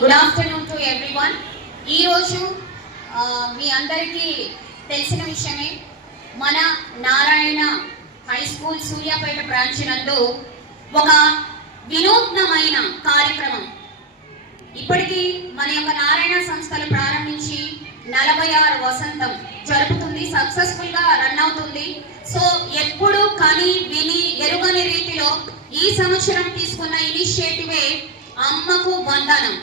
Good afternoon to everyone. ఈరోజు మీ అందరికీ తెలిసిన విషయమే, మన Narayana high school Suryapet branch నందు ఒక వినూత్నమైన కార్యక్రమం ఇప్పటికీ మన యొక్క నారాయణ సంస్థలు ప్రారంభించి 46 వసంతం జరుపుతుంది, సక్సెస్ఫుల్ గా రన్ అవుతుంది. సో ఎప్పుడు కని విని ఎరుగని రీతిలో ఈ సంవత్సరం తీసుకున్న ఇనిషియేటివే అమ్మకు వందనం.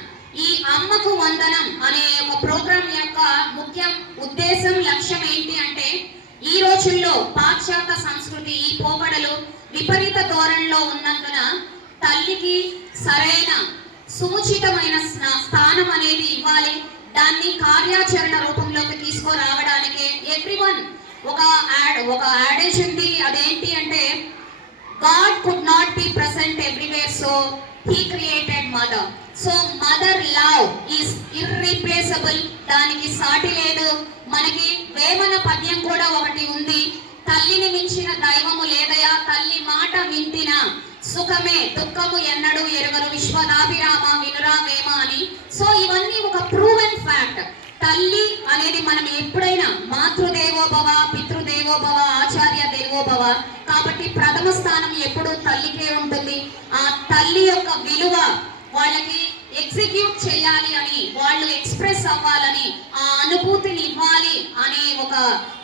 ఈ అమ్మకు వందనం అనే ఒక ప్రోగ్రామ్ యొక్క ముఖ్య ఉద్దేశం, లక్ష్యం ఏంటి అంటే, ఈ రోజుల్లో పాశ్చాత్య సంస్కృతి, ఈ పోకడలు విపరీత ధోరణిలో ఉన్నందున తల్లికి సరైన సుముచితమైన స్థానం అనేది ఇవ్వాలి. దాన్ని కార్యాచరణ రూపంలోకి తీసుకురావడానికి ఎవ్రీవన్ ఒక యాడేజ్ ఉంది. అదేంటి అంటే, God could not be present everywhere, so he created mother. So mother love is irreplaceable. దానికి సాటి లేదు. మనకి వేమన పద్యం కూడా ఒకటి ఉంది, తల్లిని మించిన దైవము లేదయా, తల్లి మాట వింటిన సుఖమే దుఃఖము ఎన్నడు ఎరుగరు, విశ్వదాభిరామ వినురావేమ అని. సో ఇవన్నీ ఒక ప్రూవెన్ ఫ్యాక్ట్. తల్లి అనేది మనం ఎప్పుడైనా మాతృదేవోభవ, పితృదేవోభవ, ఆచార్య దేవోభవ, కాబట్టి ప్రథమ స్థానం ఎప్పుడు తల్లికే ఉంటుంది. ఆ తల్లి యొక్క విలువ వాళ్ళకి ఎగ్జిక్యూట్ చేయాలి అని, వాళ్ళు ఎక్స్ప్రెస్ అవ్వాలని, ఆ అనుభూతిని ఇవ్వాలి అనే ఒక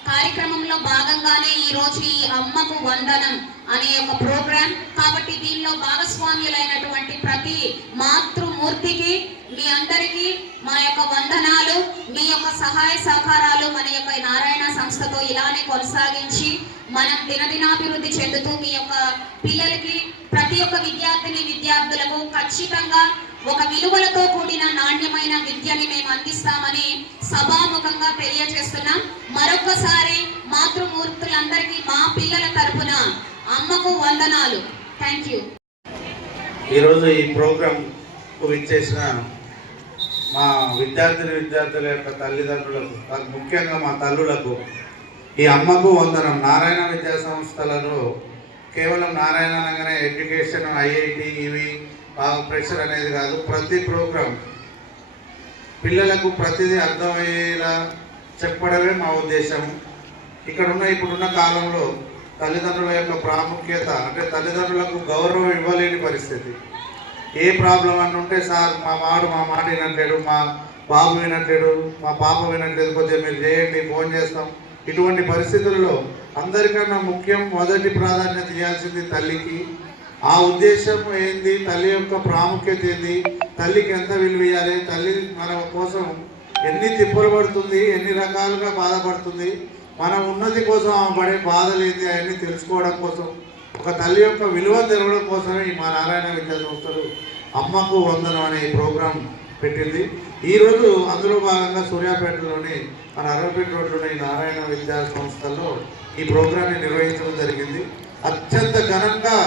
కార్యక్రమంలో భాగంగానే ఈ రోజు ఈ అమ్మకు వందనం అనే ఒక ప్రోగ్రామ్. కాబట్టి దీనిలో భాగస్వామ్యులైనటువంటి ప్రతి మాతృమూర్తికి, మీ అందరికీ మా యొక్క వందనాలు. మీ యొక్క సహాయ సహకారాలు మన యొక్క నారాయణ సంస్థతో ఇలానే కొనసాగించి మనం దినదినాభివృద్ధి చెందుతూ మీ యొక్క పిల్లలకి, ప్రతి ఒక్క విద్యార్థులకు ఖచ్చితంగా ఒక విలువలతో కూడిన నాణ్యమైన విద్యని మేము అందిస్తామని సభాముఖంగా తెలియజేస్తున్నాం. మరొకసారి మాతృమూర్తులందరికీ మా పిల్లల తరపున అమ్మకు వందనాలు. Thank you. ఈరోజు ఈ ప్రోగ్రాం ఇచ్చేసిన మా విద్యార్థుల యొక్క తల్లిదండ్రులకు, ముఖ్యంగా మా తల్లులకు ఈ అమ్మకు వందనం. నారాయణ విద్యా సంస్థలలో కేవలం నారాయణ అనగానే ఎడ్యుకేషన్, ఐఐటి ఇవి ప్రెషర్ అనేది కాదు. ప్రతి ప్రోగ్రాం పిల్లలకు ప్రతిదీ అర్థమయ్యేలా చెప్పడమే మా ఉద్దేశం. ఇప్పుడున్న కాలంలో తల్లిదండ్రుల యొక్క ప్రాముఖ్యత, అంటే తల్లిదండ్రులకు గౌరవం ఇవ్వలేని పరిస్థితి. ఏ ప్రాబ్లం అని ఉంటే, సార్ మా మాట వినట్లేడు, మా బాబు వినట్లేడు, మా పాప వినట్లేదు, కొద్దిగా మీరు చేయండి, ఫోన్ చేస్తాం. ఇటువంటి పరిస్థితుల్లో అందరికన్నా ముఖ్యం, మొదటి ప్రాధాన్యత ఇవ్వాల్సింది తల్లికి. ఆ ఉద్దేశం ఏంది, తల్లి యొక్క ప్రాముఖ్యత ఏంది, తల్లికి ఎంత విలువ ఇవ్వాలి, తల్లి మన కోసం ఎన్ని తిప్పలు పడుతుంది, ఎన్ని రకాలుగా బాధపడుతుంది, మనం ఉన్నతి కోసం ఆమె పడే బాధలు ఏంది, అవన్నీ తెలుసుకోవడం కోసం, ఒక తల్లి యొక్క విలువ తెలవడం కోసమే మా నారాయణ విద్యా సంస్థలు అమ్మకు వందనం అనే ప్రోగ్రాం పెట్టింది. ఈరోజు అందులో భాగంగా సూర్యాపేటలోని మన అరవపేట రోడ్లోని నారాయణ విద్యా సంస్థల్లో ఈ ప్రోగ్రాన్ని నిర్వహించడం జరిగింది. అత్యంత ఘనంగా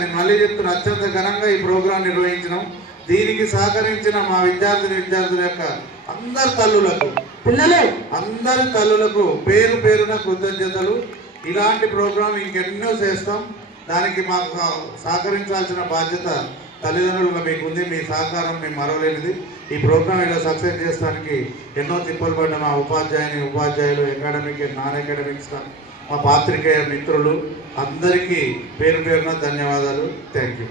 నేను మళ్ళీ చెప్తున్నా, అత్యంత ఘనంగా ఈ ప్రోగ్రాం నిర్వహించడం. దీనికి సహకరించిన మా విద్యార్థుల యొక్క అందరి తల్లులకు పేరు పేరున కృతజ్ఞతలు. ఇలాంటి ప్రోగ్రాం ఇంకెన్నో చేస్తాం. దానికి మాకు సహకరించాల్సిన బాధ్యత తల్లిదండ్రులుగా మీకు ఉంది. మీ సహకారం మేము మరవలేనిది. ఈ ప్రోగ్రాం ఇలా సక్సెస్ చేయడానికి ఎన్నో తిప్పలు పడిన మా ఉపాధ్యాయులు, అకాడమిక్, నాన్ అకాడమిక్ స్టాఫ్, మా పాత్రికేయ మిత్రులు అందరికీ పేరు పేరున ధన్యవాదాలు. Thank you.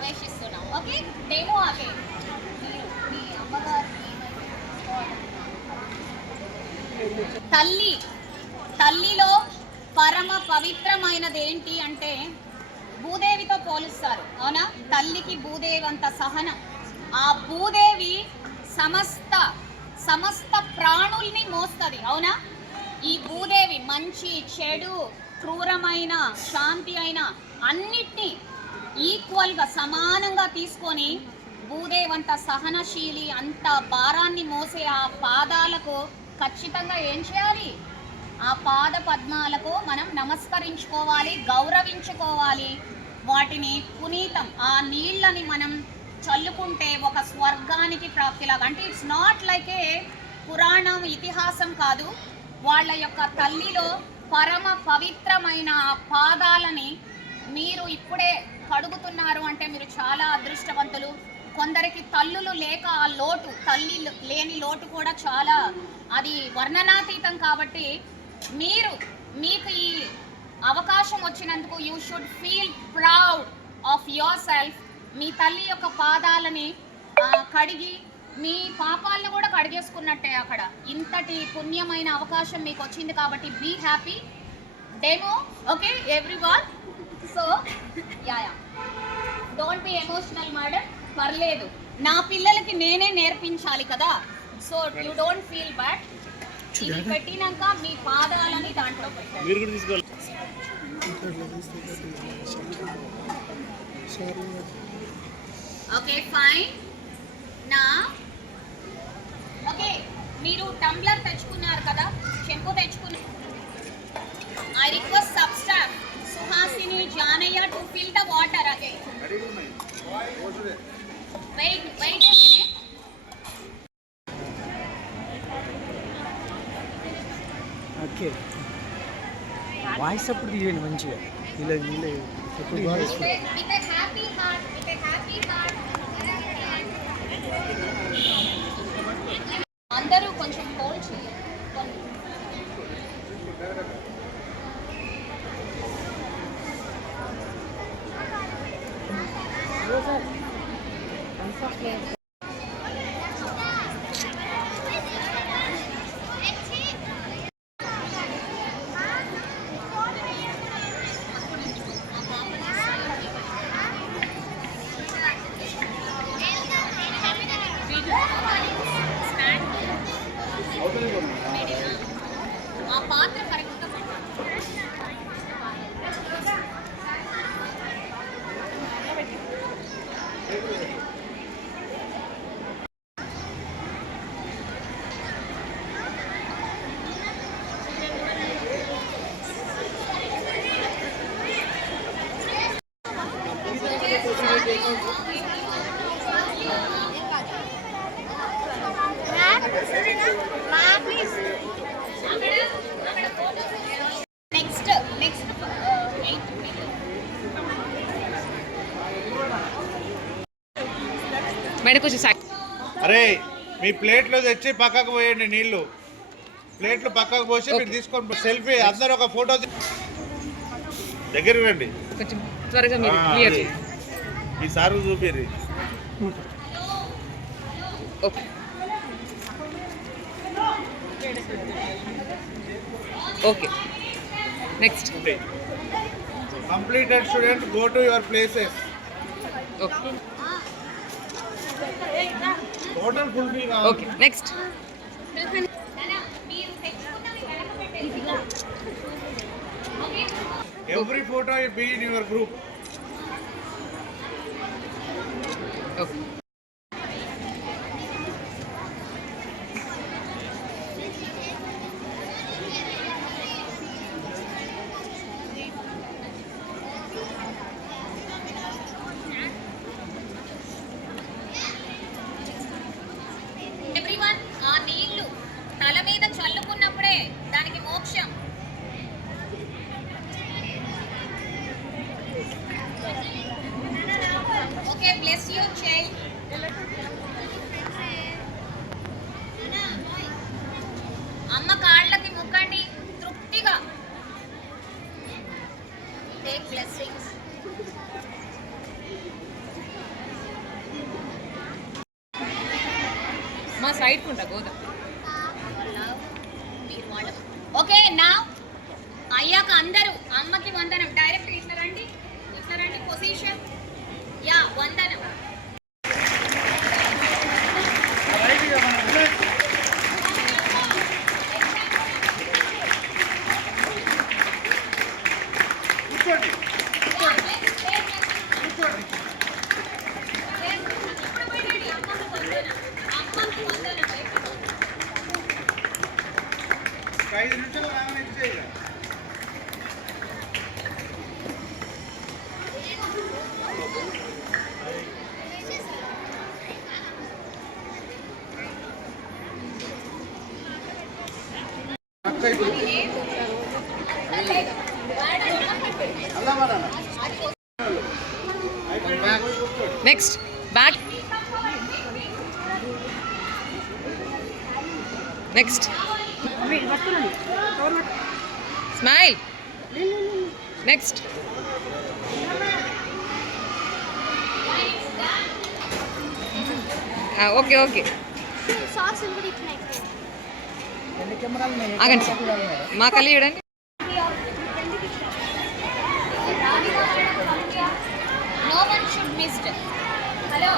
ప్రవేశిస్తున్నాం. ఓకే, డెమో ఆగే మీరు మీ అమ్మగారిని తల్లిలో పరమ పవిత్రమైనది ఏంటి అంటే భూదేవితో పోలుస్తారు, అవునా? తల్లికి భూదేవి అంత సహనం. ఆ భూదేవి సమస్త ప్రాణుల్ని మోస్తుంది, అవునా? ఈ భూదేవి మంచి చెడు క్రూరమైన శాంతి అయిన అన్నిటినీ ఈక్వల్గా సమానంగా తీసుకొని భూదేవి అంత సహనశీలి, అంత భారాన్ని మోసే ఆ పాదాలకు ఖచ్చితంగా ఏం చేయాలి? ఆ పాద పద్మాలకు మనం నమస్కరించుకోవాలి, గౌరవించుకోవాలి. వాటిని పునీతం, ఆ నీళ్ళని మనం చల్లుకుంటే ఒక స్వర్గానికి ప్రాప్తిలాగా. అంటే ఇట్స్ నాట్ లైక్ ఏ పురాణం, ఇతిహాసం కాదు. వాళ్ళ యొక్క తల్లిలో పరమ పవిత్రమైన ఆ పాదాలని మీరు ఇప్పుడే కడుగుతున్నారు అంటే మీరు చాలా అదృష్టవంతులు. కొందరికి తల్లులు లేక ఆ లోటు, తల్లి లేని లోటు కూడా చాలా, అది వర్ణనాతీతం. కాబట్టి మీకు ఈ అవకాశం వచ్చినందుకు you should feel proud of your self. మీ తల్లి యొక్క పాదాలని కడిగి మీ పాపాలను కూడా కడిగేసుకున్నట్టే అక్కడ. ఇంతటి పుణ్యమైన అవకాశం మీకు వచ్చింది కాబట్టి be happy. Demo okay everyone. So yeah don't be emotional madam, పర్లేదు. నా పిల్లలకి నేనే నేర్పించాలి కదా, so you don't feel bad. ఇది పెట్టినాక మీ పాదాలని దాంట్లో పెట్టండి. Okay fine. నా ఓకే, మీరు టంబ్లర్ తెచ్చుకున్నారు కదా, చెంపు తెచ్చుకున్నారు. I request sub staff Suhasini, Janayya to fill the water again. Wait a minute. Okay, voice అప్పుడు తీయండి మంచిగా. ఇలా with a happy heart, with a happy heart. అందరూ కొంచెం హోల్డ్ చేయాలి. ఆ పాత్ర కరెక్ట్గా బయటకు వచ్చి అరే మీ ప్లేట్లో తెచ్చి పక్కకు పోయండి, నీళ్ళు ప్లేట్లు పక్కకు పోసి మీరు తీసుకొని సెల్ఫీ అందరూ ఒక ఫోటో దగ్గరికి రండి. కొంచెం త్వరగా మీరు క్లియర్ ఈసారి చూపిరి. Okay okay next. Completed student go to your places. Okay total full fee. Okay next. Every photo be in your group. Okay everyone, ఆ నీళ్లు తల మీద చల్లుకున్నప్పుడే దానికి మోక్షం. మా సైడ్ కుంటా గోదా. ఓకే నా అయ్యాక అందరూ అమ్మకి వందనం. డైరెక్ట్ ఇట్లా రండి పొజిషన్. యా వందనం. Next back. Next smile. Next okay okay ఆగండి సార్, మా కళ్ళు చూడండి. No one should miss it. Hello.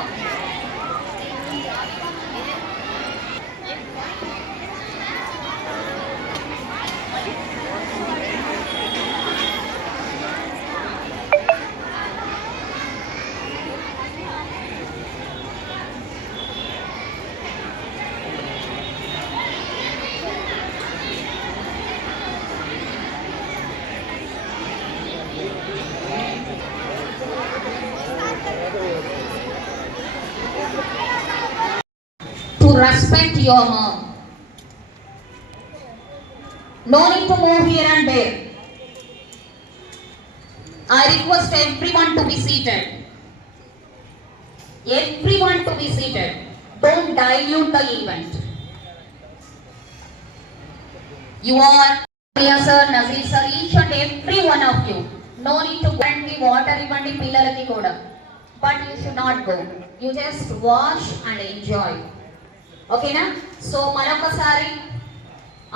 To respect your mom. No need to move here and there. I request everyone to be seated. Everyone to be seated. Don't dilute the event. You are Priya sir, Nazir sir, each and every one of you. No need to go and give water ivandi pillalaki kuda. But you should not go. You just watch and enjoy. ఓకేనా? So మరొకసారి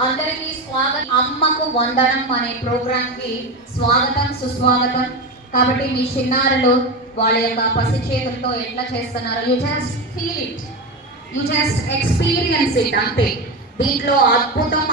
అందరికీ స్వాగతం. అమ్మకు వందనం అనే ప్రోగ్రాంకి స్వాగతం సుస్వాగతం. కాబట్టి మీ చిన్నారులు వాళ్ళ యొక్క పసి చేతులతో ఎట్లా చేస్తున్నారో you just feel it, you just experience it అంతే. దీంట్లో అద్భుతం